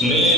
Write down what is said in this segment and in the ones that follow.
Me.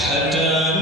حتى